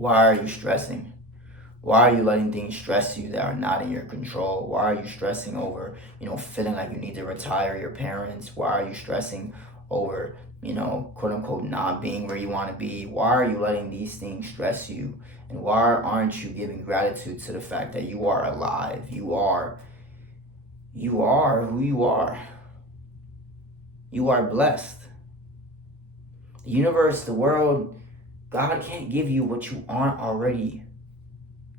Why are you stressing? Why are you letting things stress you that are not in your control? Why are you stressing over, feeling like you need to retire your parents? Why are you stressing over, quote unquote, not being where you want to be? Why are you letting these things stress you? And why aren't you giving gratitude to the fact that you are alive? You are who you are. You are blessed. The universe, the world, God can't give you what you aren't already.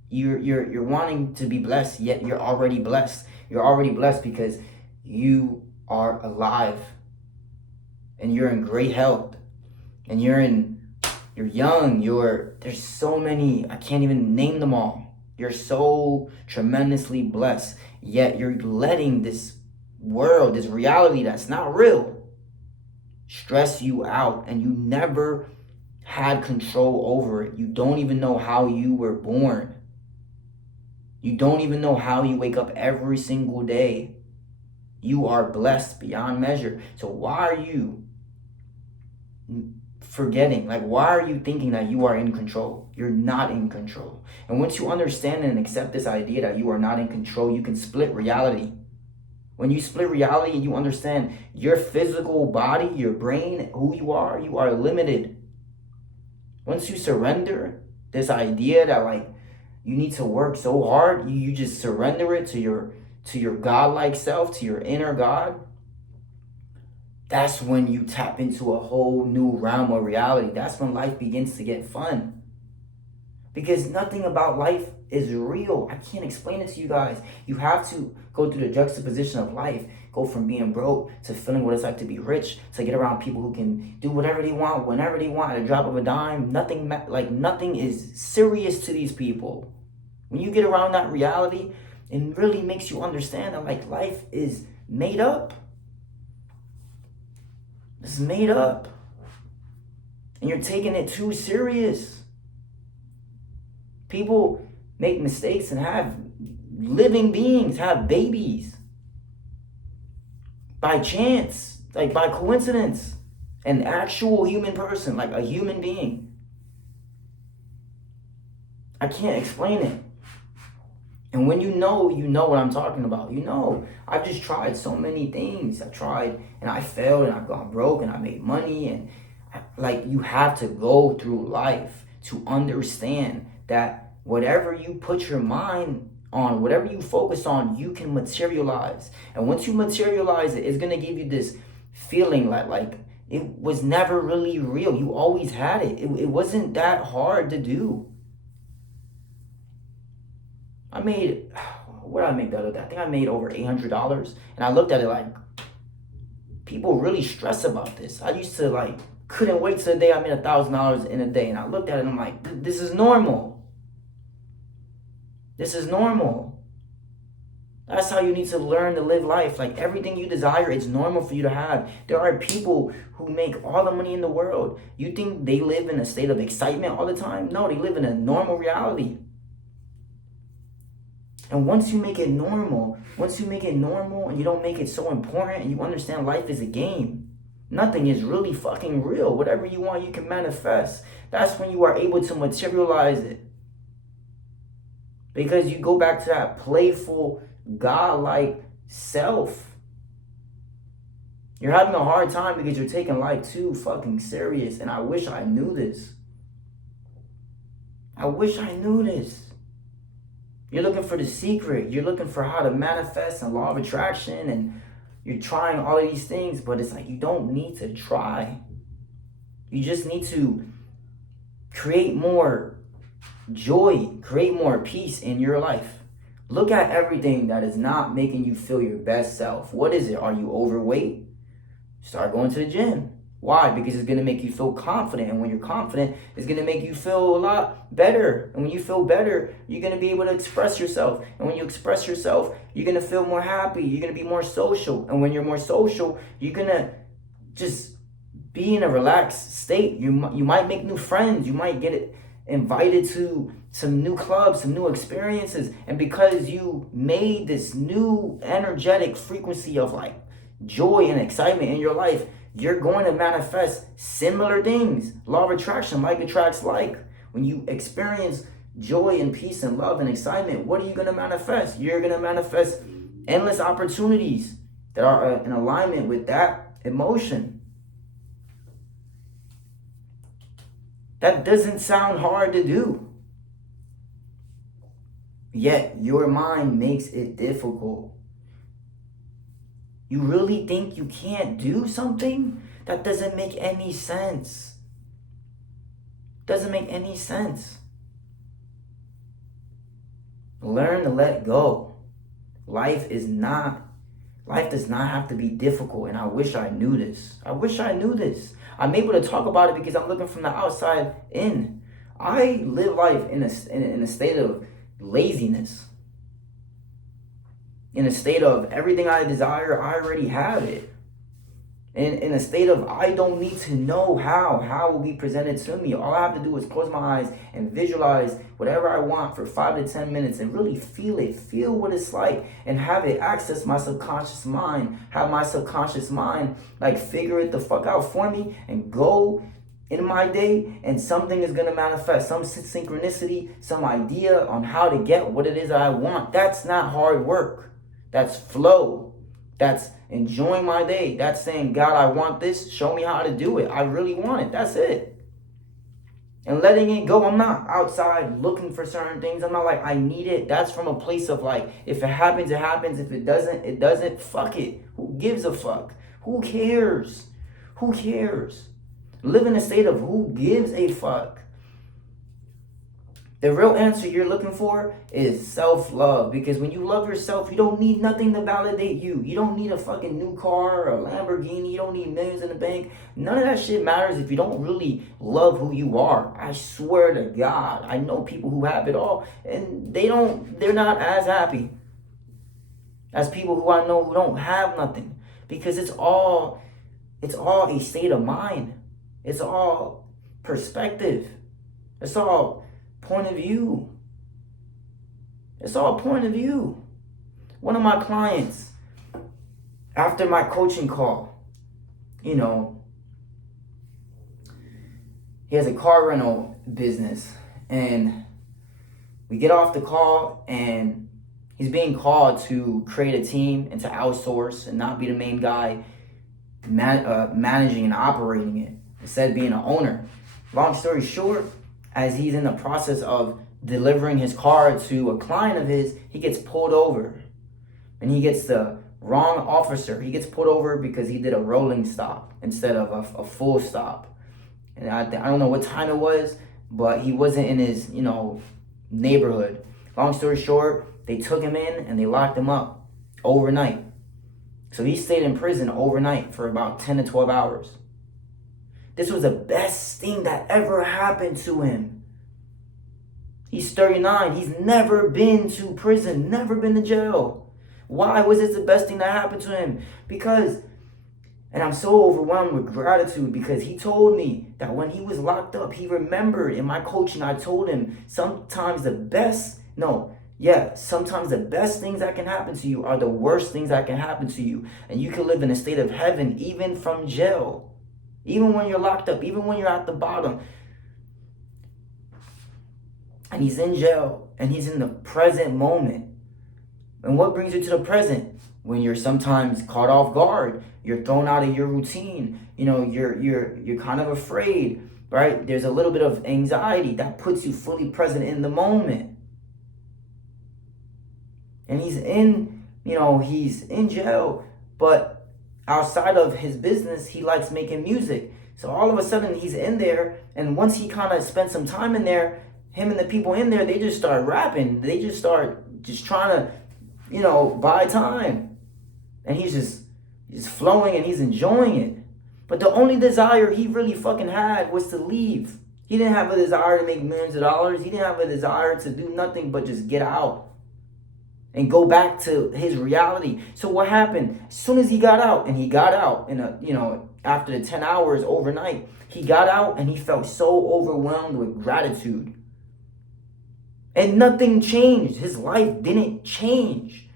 You're wanting to be blessed, yet you're already blessed. You're already blessed because you are alive and you're in great health and you're young. There's so many, I can't even name them all. You're so tremendously blessed, yet you're letting this world, this reality that's not real, stress you out, and you never had control over it. You don't even know how you were born. You don't even know how you wake up every single day. You are blessed beyond measure. So why are you forgetting? Why are you thinking that you are in control? You're not in control. And once you understand and accept this idea that you are not in control, you can split reality. When you split reality and you understand your physical body, your brain, who you are limited. Once you surrender this idea that you need to work so hard, you just surrender it to your godlike self, to your inner God. That's when you tap into a whole new realm of reality. That's when life begins to get fun. Because nothing about life is real. I can't explain it to you guys. You have to go through the juxtaposition of life. Go from being broke to feeling what it's like to be rich, to get around people who can do whatever they want, whenever they want, at a drop of a dime. Nothing is serious to these people. When you get around that reality, it really makes you understand that life is made up. It's made up. And you're taking it too serious. People make mistakes and have living beings, have babies. By chance, by coincidence. An actual human person, a human being. I can't explain it. And when you know what I'm talking about. I've just tried so many things. I tried and I failed and I've gone broke and I made money. And you have to go through life to understand that whatever you put your mind on, whatever you focus on, you can materialize. And once you materialize it, it's going to give you this feeling like it was never really real. You always had it. It wasn't that hard to do. What did I make the other day? I think I made over $800. And I looked at it people really stress about this. I used to couldn't wait till the day I made $1,000 in a day. And I looked at it and I'm like, this is normal. This is normal. That's how you need to learn to live life. Everything you desire, it's normal for you to have. There are people who make all the money in the world. You think they live in a state of excitement all the time? No, they live in a normal reality. And once you make it normal and you don't make it so important and you understand life is a game, nothing is really fucking real. Whatever you want, you can manifest. That's when you are able to materialize it. Because you go back to that playful, godlike self. You're having a hard time because you're taking life too fucking serious. And I wish I knew this. You're looking for the secret. You're looking for how to manifest and law of attraction. And you're trying all of these things. But it's you don't need to try. You just need to create more joy. Create more peace in your life. Look at everything that is not making you feel your best self. What is it? Are you overweight? Start going to the gym. Why? Because it's going to make you feel confident. And when you're confident, it's going to make you feel a lot better. And when you feel better, you're going to be able to express yourself. And when you express yourself, you're going to feel more happy. You're going to be more social. And when you're more social, you're going to just be in a relaxed state. You might make new friends. You might get invited to some new clubs, some new experiences. And because you made this new energetic frequency of joy and excitement in your life, you're going to manifest similar things. Law of attraction, like attracts like. When you experience joy and peace and love and excitement, what are you going to manifest? You're going to manifest endless opportunities that are in alignment with that emotion. That doesn't sound hard to do. Yet your mind makes it difficult. You really think you can't do something? That doesn't make any sense. Doesn't make any sense. Learn to let go. Life does not have to be difficult, and I wish I knew this. I'm able to talk about it because I'm looking from the outside in. I live life in a state of laziness. In a state of everything I desire, I already have it. In a state of I don't need to know how it will be presented to me. All I have to do is close my eyes and visualize whatever I want for 5 to 10 minutes and really feel it, feel what it's like, and have it access my subconscious mind, have my subconscious mind like figure it the fuck out for me and go in my day, and something is going to manifest, some synchronicity, some idea on how to get what it is that I want. That's not hard work. That's flow. That's enjoying my day. That's saying, God, I want this. Show me how to do it. I really want it. That's it. And letting it go. I'm not outside looking for certain things. I'm not like, I need it. That's from a place of like, if it happens, it happens. If it doesn't, it doesn't. Fuck it. Who gives a fuck? Who cares? Who cares? Live in a state of who gives a fuck. The real answer you're looking for is self-love. Because when you love yourself, you don't need nothing to validate you. You don't need a fucking new car or a Lamborghini. You don't need millions in the bank. None of that shit matters if you don't really love who you are. I swear to God, I know people who have it all and they're not as happy as people who I know who don't have nothing. Because it's all a state of mind. It's all perspective. It's all point of view. It's all point of view. One of my clients, after my coaching call, he has a car rental business, and we get off the call and he's being called to create a team and to outsource and not be the main guy managing and operating it, instead of being an owner. Long story short, as he's in the process of delivering his car to a client of his, he gets pulled over. And he gets the wrong officer. He gets pulled over because he did a rolling stop instead of a full stop. And I don't know what time it was, but he wasn't in his, neighborhood. Long story short, they took him in and they locked him up overnight. So he stayed in prison overnight for about 10 to 12 hours. This was the best thing that ever happened to him. He's 39. He's never been to prison, never been to jail. Why was this the best thing that happened to him? Because, and I'm so overwhelmed with gratitude, because he told me that when he was locked up, he remembered in my coaching, I told him sometimes the best things that can happen to you are the worst things that can happen to you. And you can live in a state of heaven even from jail. Even when you're locked up, even when you're at the bottom. And he's in jail, and he's in the present moment. And what brings you to the present? When you're sometimes caught off guard, you're thrown out of your routine. You're kind of afraid, right? There's a little bit of anxiety that puts you fully present in the moment. And he's in jail, but outside of his business, he likes making music. So all of a sudden he's in there, and once he kind of spent some time in there, him and the people in there, they just start rapping. They just start trying to, buy time. And he's just flowing and he's enjoying it. But the only desire he really fucking had was to leave. He didn't have a desire to make millions of dollars. He didn't have a desire to do nothing but just get out and go back to his reality. So what happened? As soon as he got out, and he got out after the 10 hours overnight, he got out and he felt so overwhelmed with gratitude. And nothing changed. His life didn't change.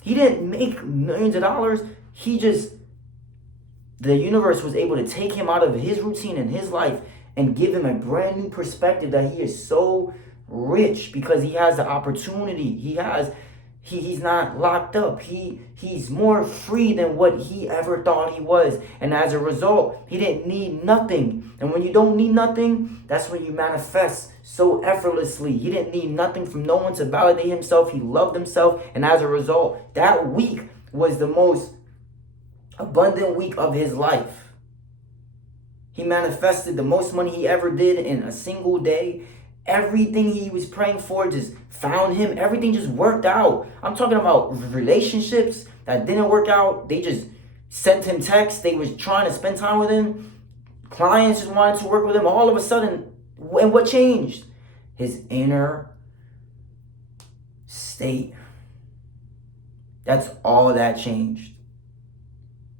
He didn't make millions of dollars. The universe was able to take him out of his routine and his life and give him a brand new perspective that he is so rich because he has the opportunity. He's not locked up. He's more free than what he ever thought he was. And as a result, he didn't need nothing. And when you don't need nothing, that's when you manifest so effortlessly. He didn't need nothing from no one to validate himself. He loved himself. And as a result, that week was the most abundant week of his life. He manifested the most money he ever did in a single day. Everything he was praying for just found him. Everything just worked out. I'm talking about relationships that didn't work out. They just sent him texts. They was trying to spend time with him. Clients just wanted to work with him. All of a sudden, and what changed? His inner state. That's all that changed.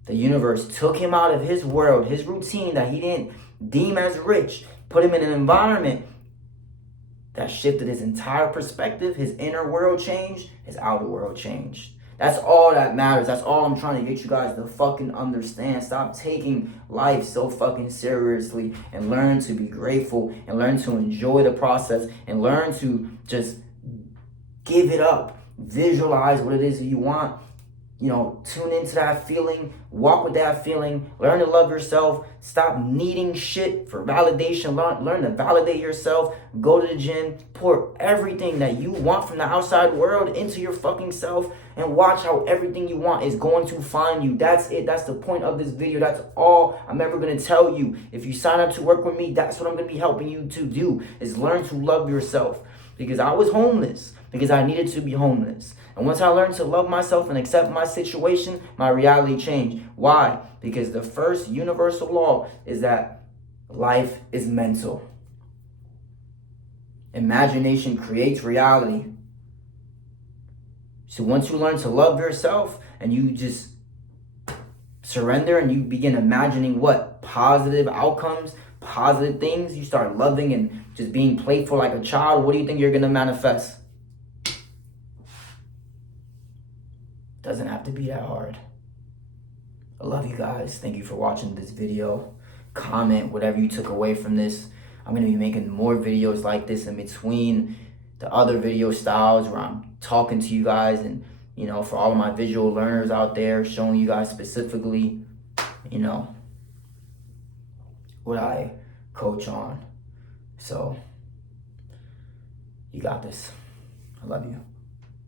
The universe took him out of his world, his routine that he didn't deem as rich, put him in an environment that shifted his entire perspective. His inner world changed, his outer world changed. That's all that matters. That's all I'm trying to get you guys to fucking understand. Stop taking life so fucking seriously and learn to be grateful and learn to enjoy the process and learn to just give it up. Visualize what it is that you want. Tune into that feeling, walk with that feeling, learn to love yourself, stop needing shit for validation, learn to validate yourself, go to the gym, pour everything that you want from the outside world into your fucking self, and watch how everything you want is going to find you. That's it. That's the point of this video. That's all I'm ever going to tell you. If you sign up to work with me, that's what I'm going to be helping you to do, is learn to love yourself. Because I was homeless, because I needed to be homeless. And once I learned to love myself and accept my situation, my reality changed. Why? Because the first universal law is that life is mental. Imagination creates reality. So once you learn to love yourself and you just surrender and you begin imagining what? Positive outcomes, positive things, you start loving and just being playful like a child, what do you think you're going to manifest? Doesn't have to be that hard. I love you guys. Thank you for watching this video. Comment whatever you took away from this. I'm going to be making more videos like this in between the other video styles where I'm talking to you guys and, for all of my visual learners out there, showing you guys specifically, what I coach on. So, you got this. I love you.